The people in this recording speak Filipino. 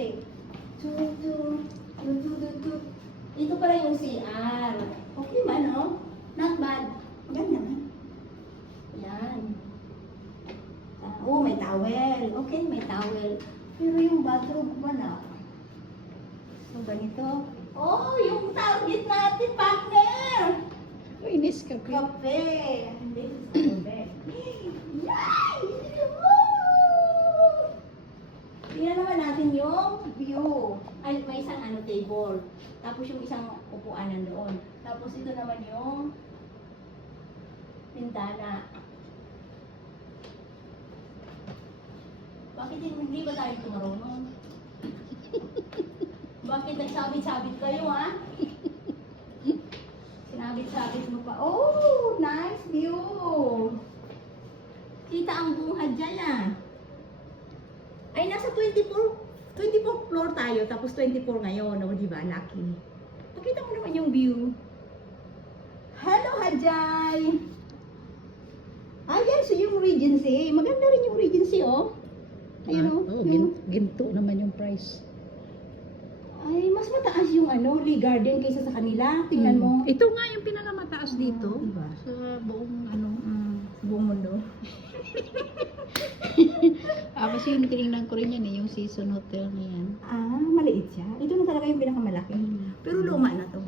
plastic. Ito pala yung CR. Okay man, oh. Not bad. Maganda man. Yan. Oh, may towel. Okay, may towel. Pero yung bathroom ko na. So, ganito. Oh, yung target natin, partner! Uy, Nescafe. Kape. Hindi, sa kape. Yay! Woo! Tingnan naman natin yung view. Ay, may isang table. Tapos yung isang upuan nandoon. Tapos ito naman yung pintana. Bakit hindi ba tayo marunong? Bakit nagsabit-sabit kayo, ha? Sinabit-sabit mo pa. Oh, nice view! Kita ang buong hadya niya. Ay, nasa 24 floor tayo, tapos 24 ngayon, o, di ba? Lucky. Pakita mo naman yung view. Hello, Hadjay! Ayan, so yung Regency. Maganda rin yung Regency, oh. Ayun, oh. Ginto naman yung price. Ay, mas mataas yung Lee Garden kaysa sa kanila. Tingnan mo. Ito nga yung pinakamataas dito. Diba? Sa buong Buong mundo. Kasi yung tinignan ko rin yan yung season hotel na yan. Ah, maliit siya. Ito na talaga yung pinakamalaki. Pero luma na to.